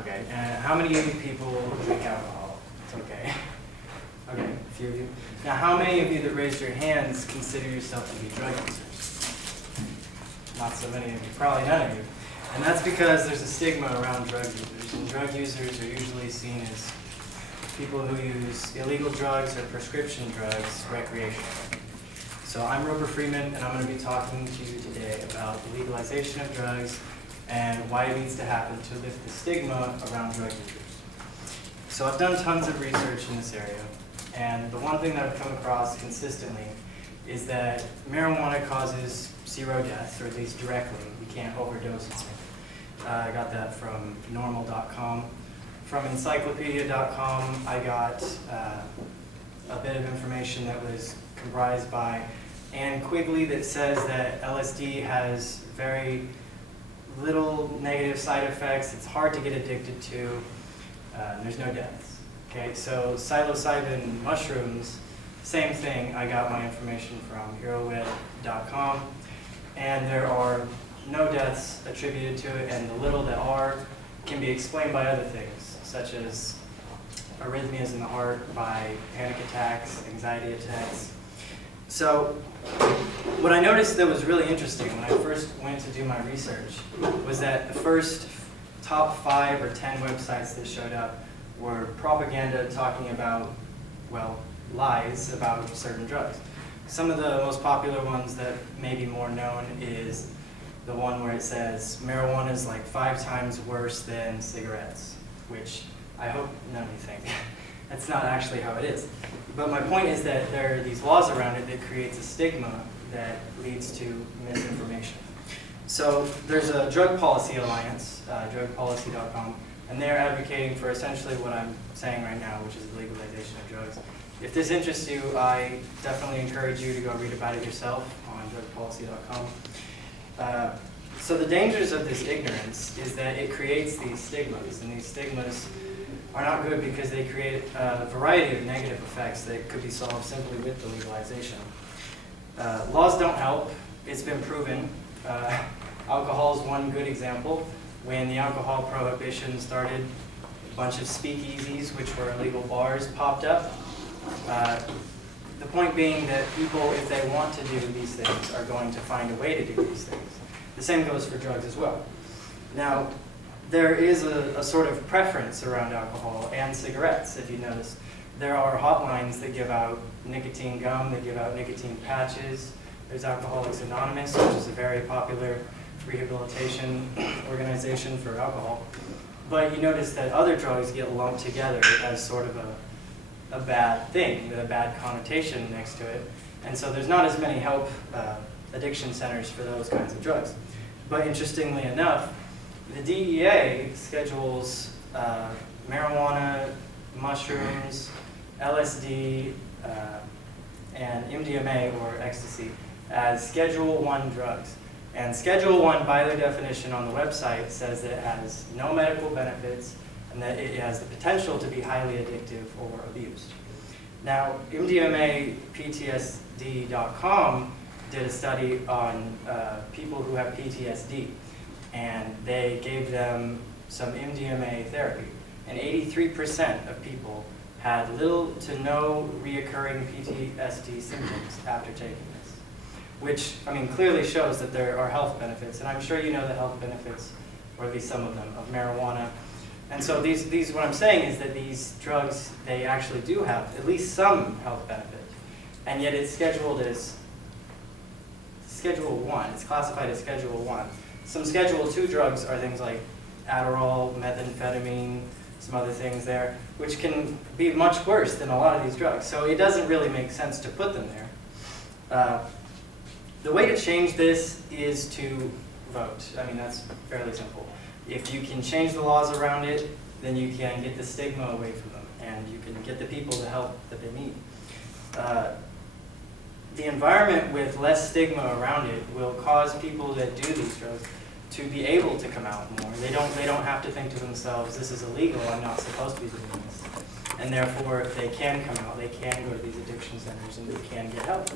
Okay, and how many people drink alcohol? It's okay. Okay, a few of you. Now, how many of you that raised your hands consider yourself to be drug users? Not so many of you, probably none of you. And that's because there's a stigma around drug users. And drug users are usually seen as people who use illegal drugs or prescription drugs recreationally. So I'm Robert Freeman, and I'm going to be talking to you today about the legalization of drugs and why it needs to happen to lift the stigma around drug users. So I've done tons of research in this area, and the one thing that I've come across consistently is that marijuana causes 0 deaths, or at least directly. You can't overdose on it. I got that from normal.com. From encyclopedia.com, I got a bit of information that was comprised by Ann Quigley that says that LSD has very little negative side effects. It's hard to get addicted to. There's no deaths. Okay, so psilocybin mushrooms, same thing. I got my information from HeroWeb.com, and there are no deaths attributed to it, and the little that are can be explained by other things, such as arrhythmias in the heart, by panic attacks, anxiety attacks. So what I noticed that was really interesting when I first went to do my research was that the first top 5 or 10 websites that showed up were propaganda talking about, well, lies about certain drugs. Some of the most popular ones that may be more known is the one where it says marijuana is like 5 times worse than cigarettes, which I hope none of you think. That's not actually how it is. But my point is that there are these laws around it that creates a stigma that leads to misinformation. So there's a Drug Policy Alliance, drugpolicy.com, and they're advocating for essentially what I'm saying right now, which is the legalization of drugs. If this interests you, I definitely encourage you to go read about it yourself on drugpolicy.com. So the dangers of this ignorance is that it creates these stigmas, and these stigmas are not good because they create a variety of negative effects that could be solved simply with the legalization. Laws don't help. It's been proven. Alcohol is one good example. When the alcohol prohibition started, a bunch of speakeasies, which were illegal bars, popped up. The point being that people, if they want to do these things, are going to find a way to do these things. The same goes for drugs as well. Now, there is a sort of preference around alcohol and cigarettes, if you notice. There are hotlines that give out nicotine gum, that give out nicotine patches. There's Alcoholics Anonymous, which is a very popular rehabilitation organization for alcohol. But you notice that other drugs get lumped together as sort of a bad thing, with a bad connotation next to it. And so there's not as many help addiction centers for those kinds of drugs. But interestingly enough, the DEA schedules marijuana, mushrooms, LSD, and MDMA, or ecstasy, as Schedule I drugs. And Schedule I, by their definition on the website, says that it has no medical benefits and that it has the potential to be highly addictive or abused. Now, MDMA-PTSD.com did a study on people who have PTSD, and they gave them some MDMA therapy, and 83% of people had little to no reoccurring PTSD symptoms after taking this, which, I mean, clearly shows that there are health benefits, and I'm sure you know the health benefits, or at least some of them, of marijuana. And so these what I'm saying is that these drugs, they actually do have at least some health benefit, and yet it's scheduled as Schedule I. It's classified as Schedule I. Some Schedule II drugs are things like Adderall, methamphetamine, some other things there, which can be much worse than a lot of these drugs. So it doesn't really make sense to put them there. The way to change this is to vote. I mean, that's fairly simple. If you can change the laws around it, then you can get the stigma away from them, and you can get the people the help that they need. The environment with less stigma around it will cause people that do these drugs to be able to come out more. They don't have to think to themselves, this is illegal, I'm not supposed to be doing this. And therefore, they can come out, they can go to these addiction centers, and they can get help.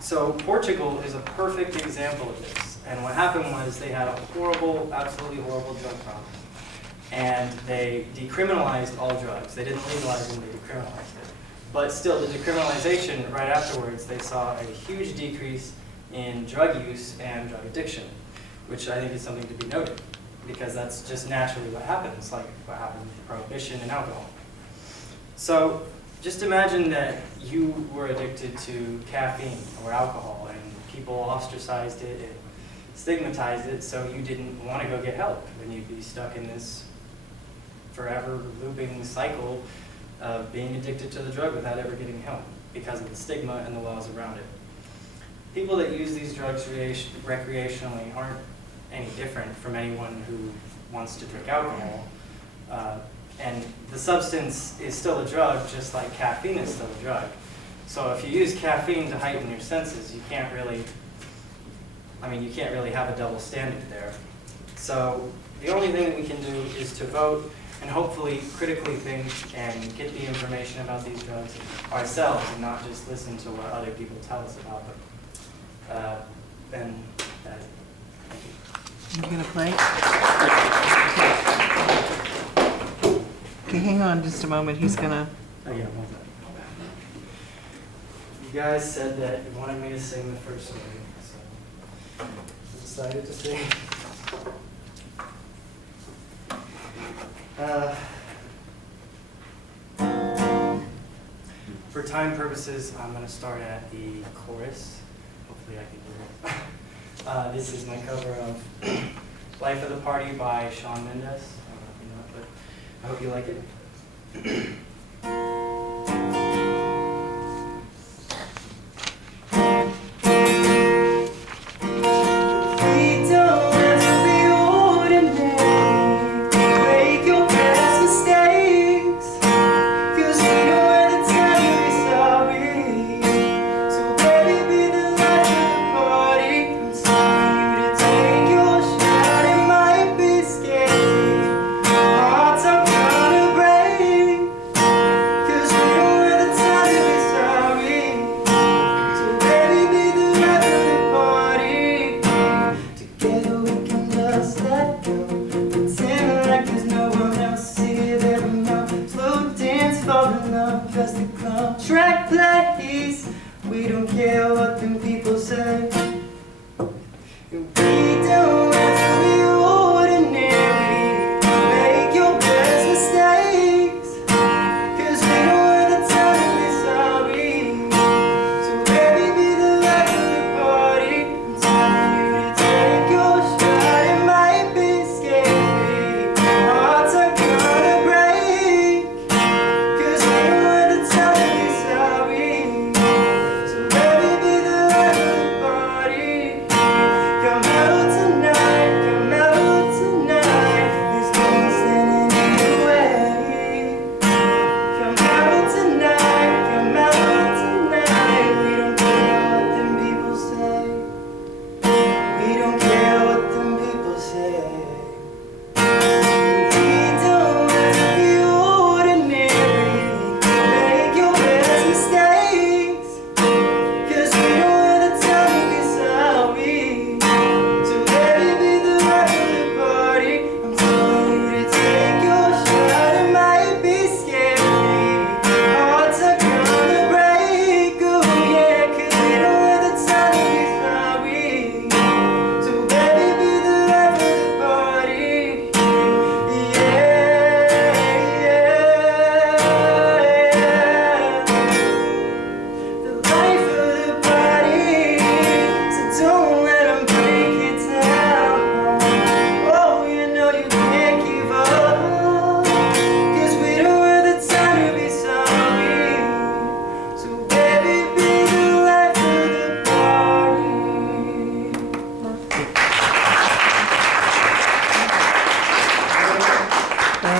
So Portugal is a perfect example of this. And what happened was they had a horrible, absolutely horrible drug problem. And they decriminalized all drugs. They didn't legalize them, they decriminalized it. But still, the decriminalization, right afterwards, they saw a huge decrease in drug use and drug addiction, which I think is something to be noted, because that's just naturally what happens, like what happened with prohibition and alcohol. So just imagine that you were addicted to caffeine or alcohol, and people ostracized it and stigmatized it, so you didn't want to go get help. Then you'd be stuck in this forever looping cycle of being addicted to the drug without ever getting help because of the stigma and the laws around it. People that use these drugs recreationally aren't any different from anyone who wants to drink alcohol. And the substance is still a drug, just like caffeine is still a drug. So if you use caffeine to heighten your senses, you can't really have a double standard there. So the only thing that we can do is to vote and hopefully critically think and get the information about these drugs ourselves and not just listen to what other people tell us about them. And that's it. Thank you. You gonna play? Okay, hang on just a moment. He's gonna. Oh yeah, one second. You guys said that you wanted me to sing the first story, so I decided to sing. For time purposes, I'm going to start at the chorus. Hopefully I can do it. This is my cover of Life of the Party by Shawn Mendes. I don't know if you know it, but I hope you like it.